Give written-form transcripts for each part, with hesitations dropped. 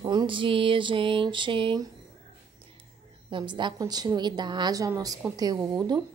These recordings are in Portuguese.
Bom dia, gente. Vamos dar continuidade ao nosso conteúdo.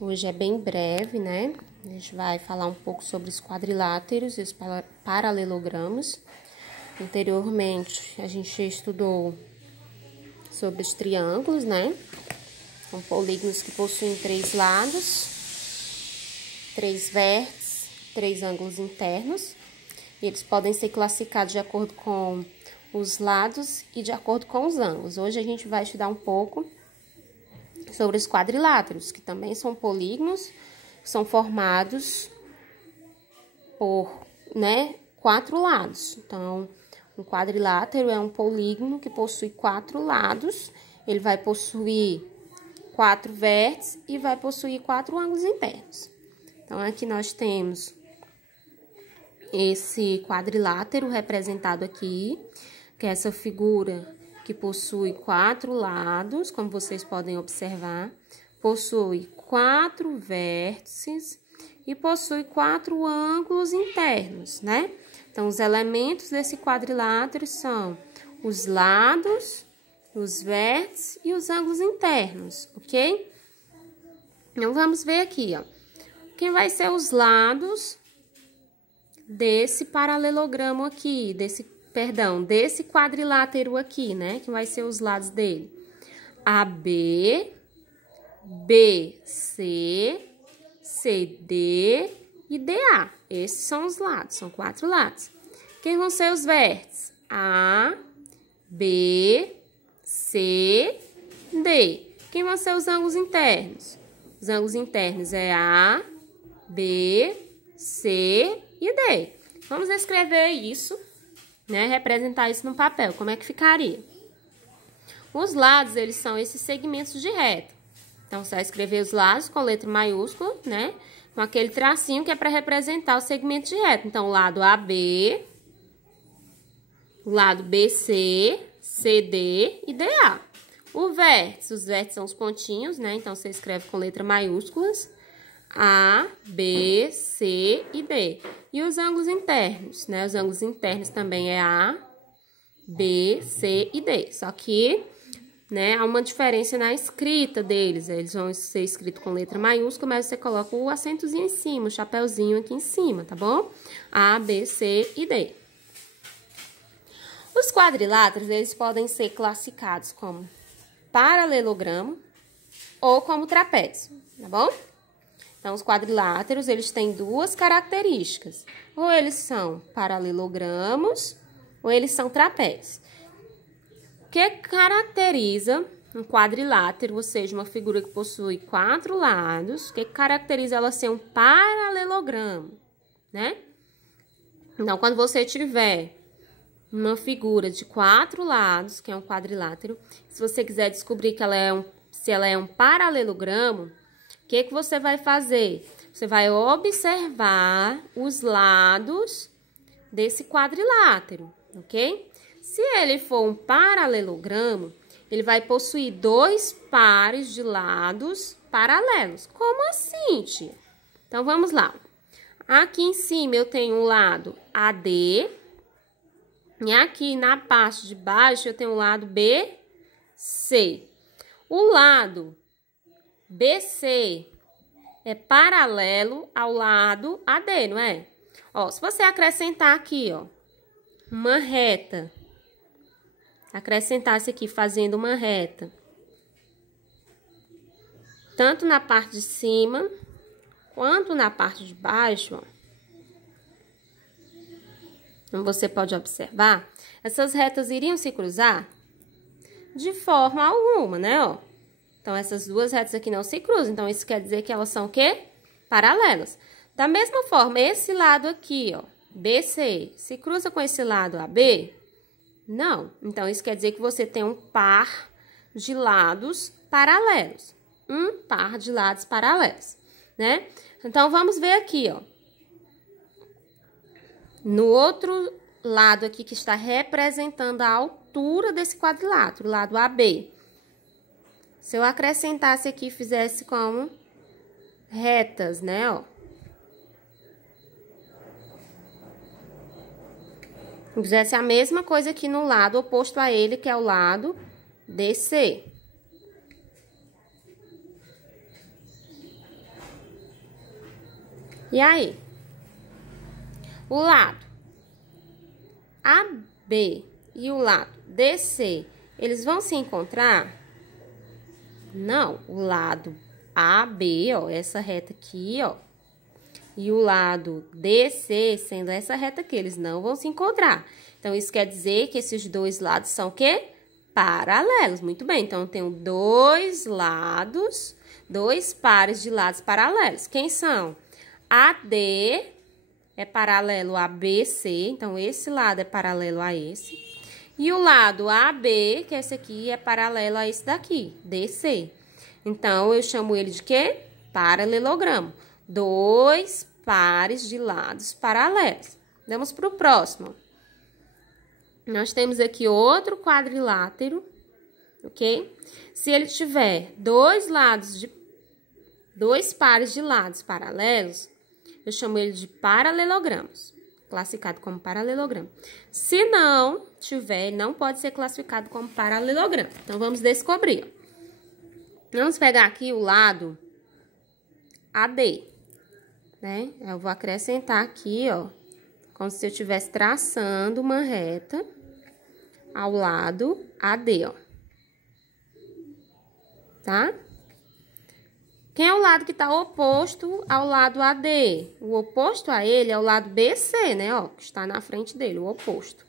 Hoje é bem breve, né? A gente vai falar um pouco sobre os quadriláteros e os paralelogramos. Anteriormente, a gente estudou sobre os triângulos, né? São polígonos que possuem 3 lados, 3 vértices, 3 ângulos internos. E eles podem ser classificados de acordo com os lados e de acordo com os ângulos. Hoje a gente vai estudar um pouco sobre os quadriláteros, que também são polígonos, que são formados por, 4 lados. Então, um quadrilátero é um polígono que possui 4 lados, ele vai possuir 4 vértices e vai possuir 4 ângulos internos. Então, aqui nós temos esse quadrilátero representado aqui, que é essa figura que possui 4 lados, como vocês podem observar, possui 4 vértices e possui 4 ângulos internos, né? Então, os elementos desse quadrilátero são os lados, os vértices e os ângulos internos, ok? Então, vamos ver aqui, ó. Quem vai ser os lados desse paralelogramo aqui, desse quadrilátero aqui, né? Que vai ser os lados dele. AB, BC, CD e DA. Esses são os lados, são 4 lados. Quem vão ser os vértices? A, B, C, D. Quem vão ser os ângulos internos? Os ângulos internos é A, B, C e D. Vamos escrever isso, né? Representar isso no papel. Como é que ficaria? Os lados, eles são esses segmentos de reta. Então, você vai escrever os lados com letra maiúscula, né? Com aquele tracinho que é para representar o segmento de reta. Então, o lado AB, o lado BC, CD e DA. Os vértices são os pontinhos, né? Então, você escreve com letra maiúsculas. A, B, C e D. E os ângulos internos, né? Os ângulos internos também é A, B, C e D. Só que, né, há uma diferença na escrita deles. Eles vão ser escritos com letra maiúscula, mas você coloca o acentozinho em cima, o chapéuzinho aqui em cima, tá bom? A, B, C e D. Os quadriláteros, eles podem ser classificados como paralelogramo ou como trapézio, tá bom? Então, os quadriláteros, eles têm 2 características. Ou eles são paralelogramos, ou eles são trapézios. O que caracteriza um quadrilátero, ou seja, uma figura que possui 4 lados, o que caracteriza ela ser um paralelogramo, né? Então, quando você tiver uma figura de 4 lados, que é um quadrilátero, se você quiser descobrir que se ela é um paralelogramo, o que você vai fazer? Você vai observar os lados desse quadrilátero, ok? Se ele for um paralelogramo, ele vai possuir 2 pares de lados paralelos. Como assim, tia? Então, vamos lá. Aqui em cima eu tenho um lado AD e aqui na parte de baixo eu tenho o lado BC. O lado BC é paralelo ao lado AD, não é? Ó, se você acrescentar aqui, ó, uma reta, acrescentasse aqui fazendo uma reta, tanto na parte de cima quanto na parte de baixo, ó, como você pode observar, essas retas iriam se cruzar de forma alguma, né, ó? Então, essas 2 retas aqui não se cruzam. Então, isso quer dizer que elas são o quê? Paralelas. Da mesma forma, esse lado aqui, ó, BC, se cruza com esse lado AB? Não. Então, isso quer dizer que você tem um par de lados paralelos. Um par de lados paralelos, né? Então, vamos ver aqui, ó. No outro lado aqui que está representando a altura desse quadrilátero, o lado AB. Se eu acrescentasse aqui e fizesse como retas, né, ó. Fizesse a mesma coisa aqui no lado oposto a ele, que é o lado DC. E aí? O lado AB e o lado DC, eles vão se encontrar? Não, o lado AB, ó, essa reta aqui, ó, e o lado DC, sendo essa reta aqui, eles não vão se encontrar. Então, isso quer dizer que esses dois lados são o quê? Paralelos. Muito bem, então, eu tenho dois lados, dois pares de lados paralelos. Quem são? AD é paralelo a BC, então, esse lado é paralelo a esse. E o lado AB, que esse aqui, é paralelo a esse daqui, DC. Então, eu chamo ele de quê? Paralelogramo. Dois pares de lados paralelos. Vamos para o próximo. Nós temos aqui outro quadrilátero, ok? Se ele tiver dois pares de lados paralelos, eu chamo ele de paralelogramos. Classificado como paralelogramo. Se não tiver, ele não pode ser classificado como paralelogramo. Então, vamos descobrir. Vamos pegar aqui o lado AD, né? Eu vou acrescentar aqui, ó, como se eu estivesse traçando uma reta ao lado AD, ó. Tá? Quem é o lado que está oposto ao lado AD? O oposto a ele é o lado BC, né? Ó, que está na frente dele, o oposto.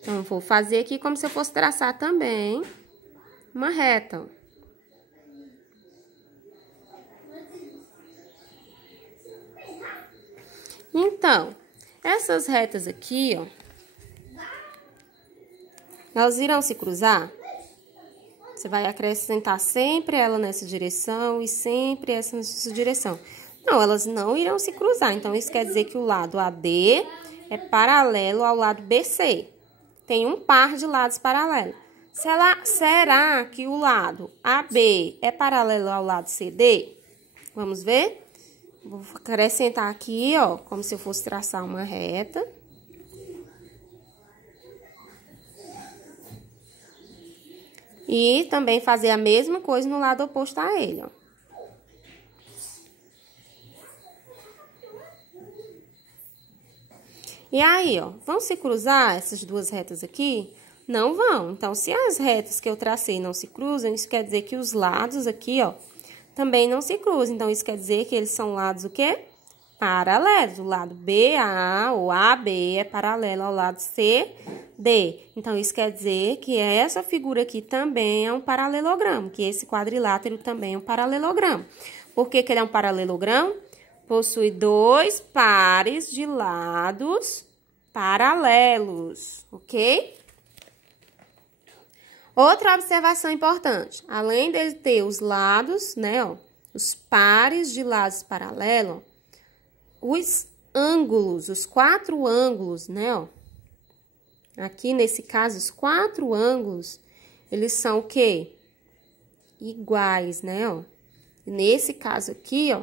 Então, eu vou fazer aqui como se eu fosse traçar também uma reta, ó. Então, essas retas aqui, ó, elas irão se cruzar? Você vai acrescentar sempre ela nessa direção e sempre essa nessa direção. Não, elas não irão se cruzar. Então, isso quer dizer que o lado AD é paralelo ao lado BC. Tem um par de lados paralelos. Será que o lado AB é paralelo ao lado CD? Vamos ver? Vou acrescentar aqui, ó, como se eu fosse traçar uma reta. E também fazer a mesma coisa no lado oposto a ele, ó. E aí, ó, vão se cruzar essas duas retas aqui? Não vão. Então, se as retas que eu tracei não se cruzam, isso quer dizer que os lados aqui, ó, também não se cruzam. Então, isso quer dizer que eles são lados o quê? Paralelos. O lado BA ou AB é paralelo ao lado CD. Então, isso quer dizer que essa figura aqui também é um paralelogramo, que esse quadrilátero também é um paralelogramo. Por que que ele é um paralelogramo? Possui dois pares de lados paralelos, ok? Outra observação importante, além dele ter os lados, né, ó, os pares de lados paralelos, os ângulos, os quatro ângulos, né, ó, aqui nesse caso, os quatro ângulos, eles são o quê? Iguais, né, ó. Nesse caso aqui, ó,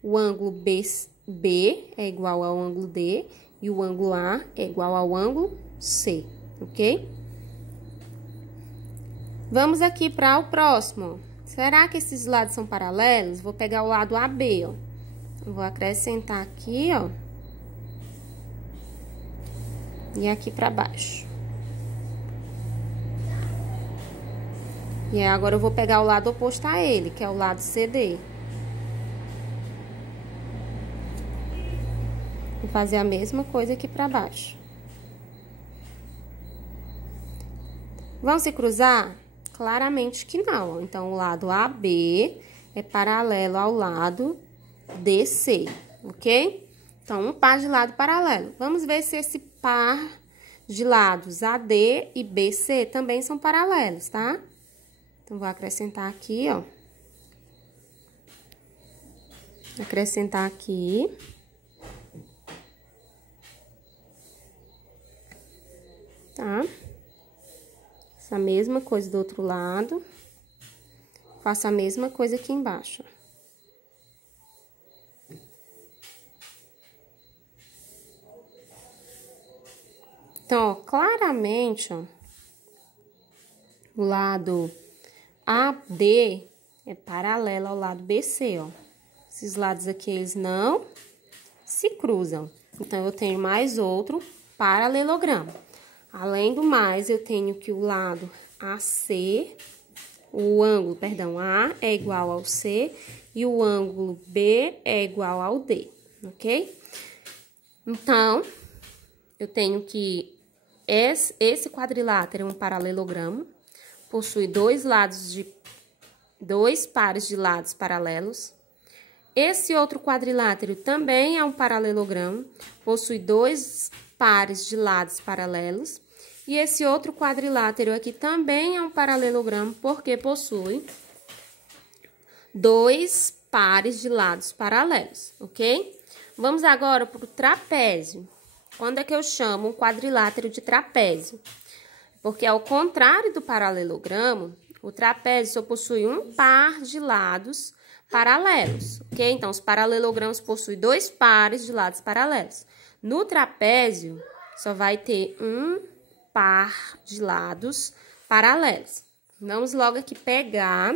o ângulo B é igual ao ângulo D e o ângulo A é igual ao ângulo C, ok? Vamos aqui para o próximo. Será que esses lados são paralelos? Vou pegar o lado AB, ó. Vou acrescentar aqui, ó. E aqui para baixo. E agora eu vou pegar o lado oposto a ele, que é o lado CD. Vou fazer a mesma coisa aqui para baixo. Vão se cruzar? Claramente que não. Então, o lado AB é paralelo ao lado DC, ok? Então, um par de lado paralelo. Vamos ver se esse par de lados AD e BC também são paralelos, tá? Então, vou acrescentar aqui, ó. Acrescentar aqui. Tá? Essa mesma coisa do outro lado. Faço a mesma coisa aqui embaixo. Então, ó, claramente, ó, o lado AD é paralelo ao lado BC, ó. Esses lados aqui, eles não se cruzam. Então, eu tenho mais outro paralelogramo. Além do mais, eu tenho que o lado AC, o ângulo, perdão, A é igual ao C e o ângulo B é igual ao D, ok? Então, eu tenho que esse quadrilátero é um paralelogramo, possui dois pares de lados paralelos. Esse outro quadrilátero também é um paralelogramo, possui dois pares de lados paralelos. E esse outro quadrilátero aqui também é um paralelogramo, porque possui dois pares de lados paralelos, ok? Vamos agora para o trapézio. Quando é que eu chamo um quadrilátero de trapézio? Porque, ao contrário do paralelogramo, o trapézio só possui um par de lados paralelos, ok? Então, os paralelogramos possuem dois pares de lados paralelos. No trapézio, só vai ter um par de lados paralelos. Vamos logo aqui pegar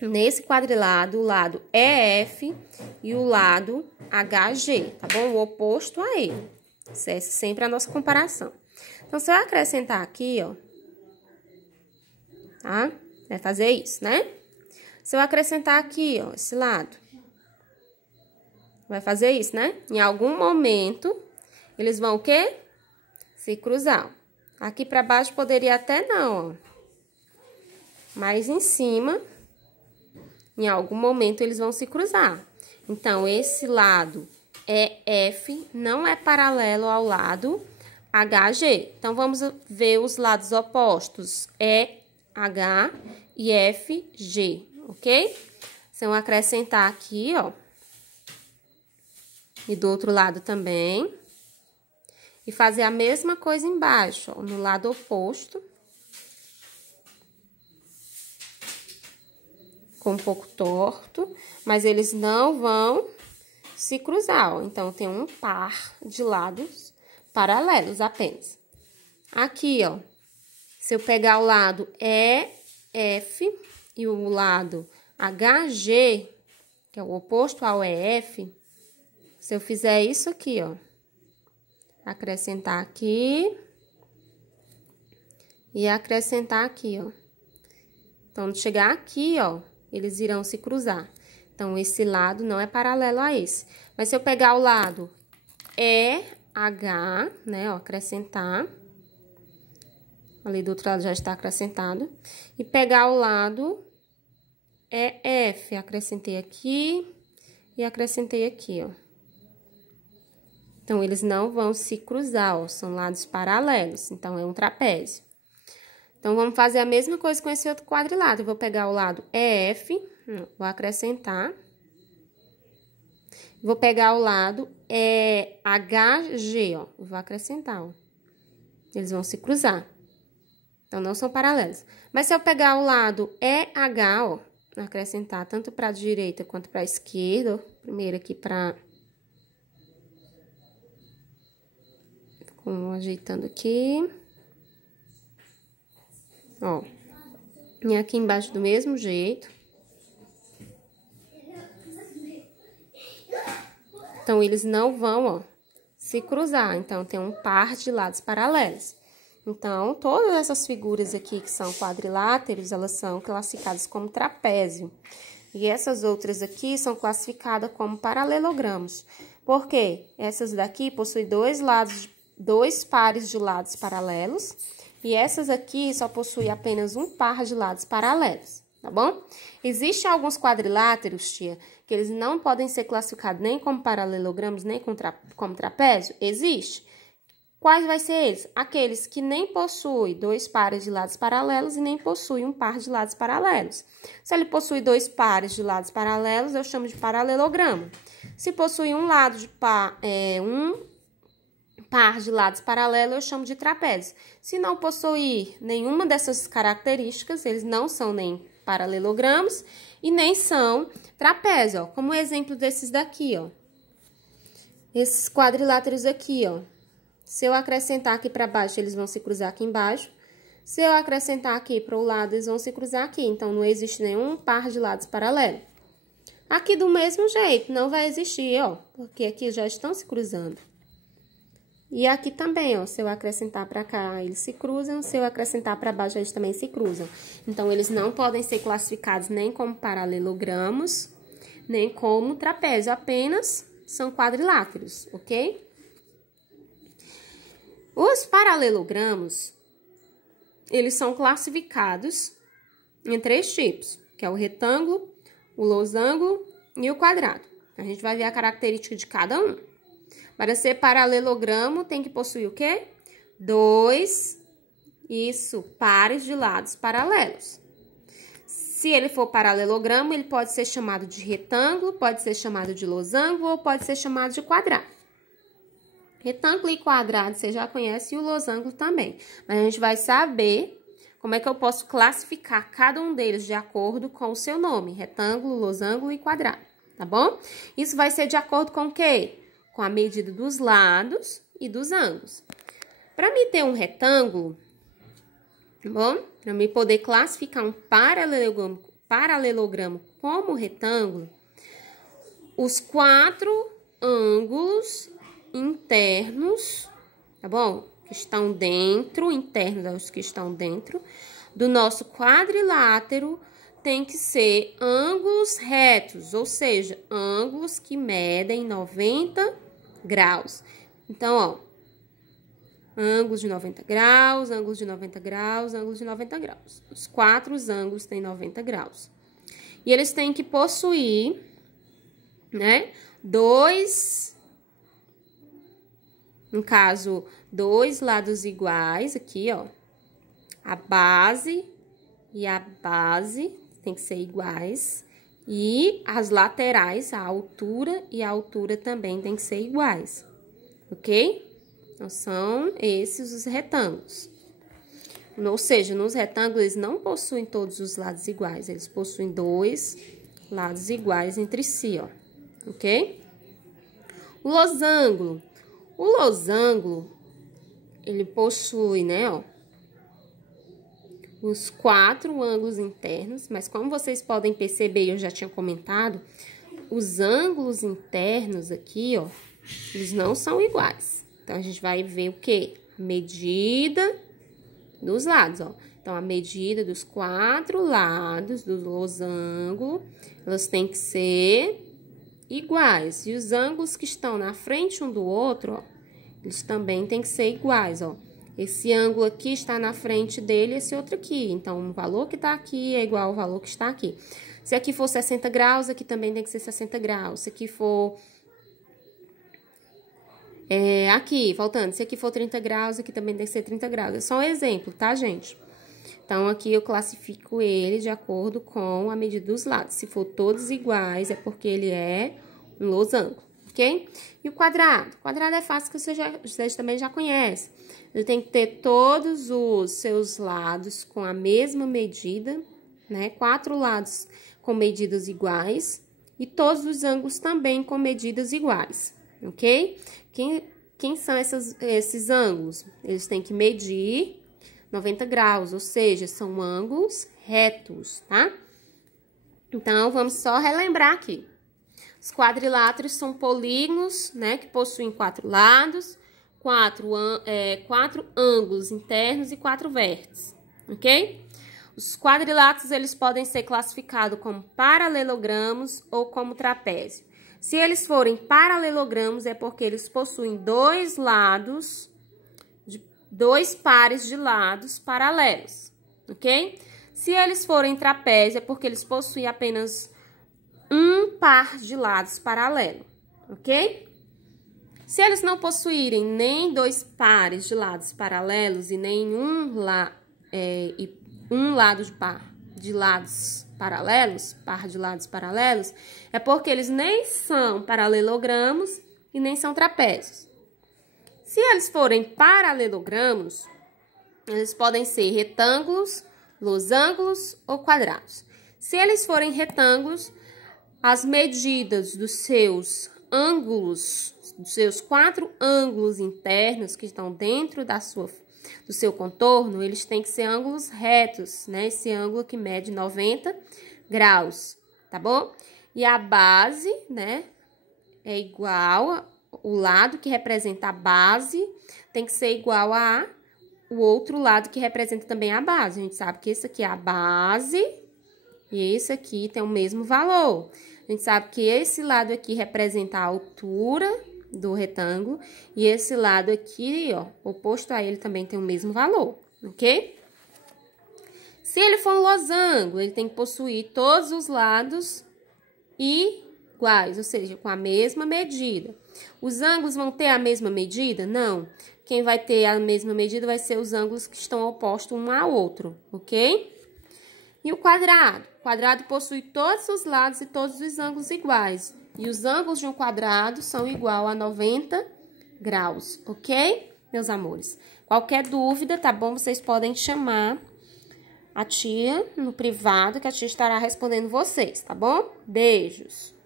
nesse quadrilátero o lado EF e o lado HG, tá bom? O oposto a ele. Essa é sempre a nossa comparação. Então, se eu acrescentar aqui, ó, tá? Vai fazer isso, né? Se eu acrescentar aqui, ó, esse lado, vai fazer isso, né? Em algum momento, eles vão o quê? Se cruzar. Aqui pra baixo poderia até não, ó. Mas em cima, em algum momento, eles vão se cruzar. Então, esse lado EF não é paralelo ao lado HG. Então, vamos ver os lados opostos, EH e FG, ok? Se eu acrescentar aqui, ó, e do outro lado também, e fazer a mesma coisa embaixo, ó, no lado oposto, com um pouco torto, mas eles não vão se cruzar, ó. Então, tem um par de lados paralelos apenas. Aqui, ó, se eu pegar o lado EF e o lado HG, que é o oposto ao EF, se eu fizer isso aqui, ó, acrescentar aqui e acrescentar aqui, ó. Então, quando chegar aqui, ó, eles irão se cruzar. Então, esse lado não é paralelo a esse. Mas se eu pegar o lado EH, né, ó, acrescentar, ali do outro lado já está acrescentado, e pegar o lado EF, acrescentei aqui e acrescentei aqui, ó. Então, eles não vão se cruzar, ó, são lados paralelos, então é um trapézio. Então, vamos fazer a mesma coisa com esse outro quadrilátero. Eu vou pegar o lado EF, vou acrescentar. Vou pegar o lado HG, ó, vou acrescentar, ó. Eles vão se cruzar. Então, não são paralelos. Mas se eu pegar o lado EH, ó, acrescentar tanto para a direita quanto para a esquerda, ó, primeiro aqui para... ajeitando aqui. Ó, e aqui embaixo do mesmo jeito. Então, eles não vão, ó, se cruzar. Então, tem um par de lados paralelos. Então, todas essas figuras aqui que são quadriláteros, elas são classificadas como trapézio. E essas outras aqui são classificadas como paralelogramos. Por quê? Essas daqui possuem dois pares de lados paralelos. E essas aqui só possuem apenas um par de lados paralelos, tá bom? Existem alguns quadriláteros, tia, que eles não podem ser classificados nem como paralelogramos, nem como trapézio? Existe. Quais vai ser eles? Aqueles que nem possuem dois pares de lados paralelos e nem possuem um par de lados paralelos. Se ele possui dois pares de lados paralelos, eu chamo de paralelogramo. Se possui um par de lados paralelos, eu chamo de trapézio. Se não possuir nenhuma dessas características, eles não são nem paralelogramos e nem são trapézio, ó. Como exemplo desses daqui, ó. Esses quadriláteros aqui, ó, Se eu acrescentar aqui para baixo, eles vão se cruzar aqui embaixo. Se eu acrescentar aqui para o lado, eles vão se cruzar aqui. Então, não existe nenhum par de lados paralelos. Aqui do mesmo jeito, não vai existir, ó. Porque aqui já estão se cruzando. E aqui também, ó. Se eu acrescentar para cá, eles se cruzam. Se eu acrescentar para baixo, eles também se cruzam. Então, eles não podem ser classificados nem como paralelogramos, nem como trapézio. Apenas são quadriláteros, ok? Os paralelogramos, eles são classificados em 3 tipos, que é o retângulo, o losango e o quadrado. A gente vai ver a característica de cada um. Para ser paralelogramo, tem que possuir o quê? 2, pares de lados paralelos. Se ele for paralelogramo, ele pode ser chamado de retângulo, pode ser chamado de losango ou pode ser chamado de quadrado. Retângulo e quadrado você já conhece e o losango também. Mas a gente vai saber como é que eu posso classificar cada um deles de acordo com o seu nome. Retângulo, losango e quadrado, tá bom? Isso vai ser de acordo com o quê? Com a medida dos lados e dos ângulos. Para mim ter um retângulo, tá bom? Para mim poder classificar um paralelogramo como retângulo, os 4 ângulos internos, tá bom? Que estão dentro, internos que estão dentro do nosso quadrilátero, tem que ser ângulos retos, ou seja, ângulos que medem 90 graus. Então, ó, ângulos de 90 graus, ângulos de 90 graus, ângulos de 90 graus. Os 4 ângulos têm 90 graus. E eles têm que possuir, né, no caso, 2 lados iguais, aqui, ó. A base e a base tem que ser iguais. E as laterais, a altura e a altura também tem que ser iguais, ok? Então, são esses os retângulos. Ou seja, nos retângulos, eles não possuem todos os lados iguais. Eles possuem 2 lados iguais entre si, ó. Ok? O losango. O losango, ele possui, né, ó, os 4 ângulos internos, mas como vocês podem perceber, eu já tinha comentado, os ângulos internos aqui, ó, eles não são iguais. Então, a gente vai ver o quê? A medida dos lados, ó. Então, a medida dos 4 lados do losango, elas têm que ser iguais. E os ângulos que estão na frente um do outro, ó, eles também têm que ser iguais, ó. Esse ângulo aqui está na frente dele, esse outro aqui. Então, o valor que está aqui é igual ao valor que está aqui. Se aqui for 60 graus, aqui também tem que ser 60 graus. Se aqui for... aqui, faltando. Se aqui for 30 graus, aqui também tem que ser 30 graus. É só um exemplo, tá, gente? Então, aqui eu classifico ele de acordo com a medida dos lados. Se for todos iguais, é porque ele é um losango, ok? E o quadrado? O quadrado é fácil, que vocês também já conhecem. Ele tem que ter todos os seus lados com a mesma medida, né? 4 lados com medidas iguais e todos os ângulos também com medidas iguais, ok? Quem são esses ângulos? Eles têm que medir 90 graus, ou seja, são ângulos retos, tá? Então, vamos só relembrar aqui. Os quadriláteros são polígonos, né, que possuem 4 lados, 4 ângulos internos e 4 vértices, ok? Os quadriláteros, eles podem ser classificados como paralelogramos ou como trapézio. Se eles forem paralelogramos, é porque eles possuem 2 pares de lados paralelos, ok? Se eles forem trapézio, é porque eles possuem apenas um par de lados paralelo, ok? Se eles não possuírem nem 2 pares de lados paralelos e nem um lado de lados paralelos, é porque eles nem são paralelogramos e nem são trapézios. Se eles forem paralelogramos, eles podem ser retângulos, losangos ou quadrados. Se eles forem retângulos, as medidas dos seus ângulos dos seus 4 ângulos internos que estão dentro do seu contorno, eles têm que ser ângulos retos, né? Esse ângulo que mede 90 graus, tá bom? E a base, né, é igual, o lado que representa a base tem que ser igual a o outro lado que representa também a base. A gente sabe que esse aqui é a base e esse aqui tem o mesmo valor. A gente sabe que esse lado aqui representa a altura do retângulo e esse lado aqui, ó, oposto a ele também tem o mesmo valor, ok? Se ele for um losango, ele tem que possuir todos os lados iguais, ou seja, com a mesma medida. Os ângulos vão ter a mesma medida? Não. Quem vai ter a mesma medida vai ser os ângulos que estão opostos um ao outro, ok? E o quadrado? O quadrado possui todos os lados e todos os ângulos iguais. E os ângulos de um quadrado são igual a 90 graus, ok? Meus amores. Qualquer dúvida, tá bom? Vocês podem chamar a tia no privado, que a tia estará respondendo vocês, tá bom? Beijos!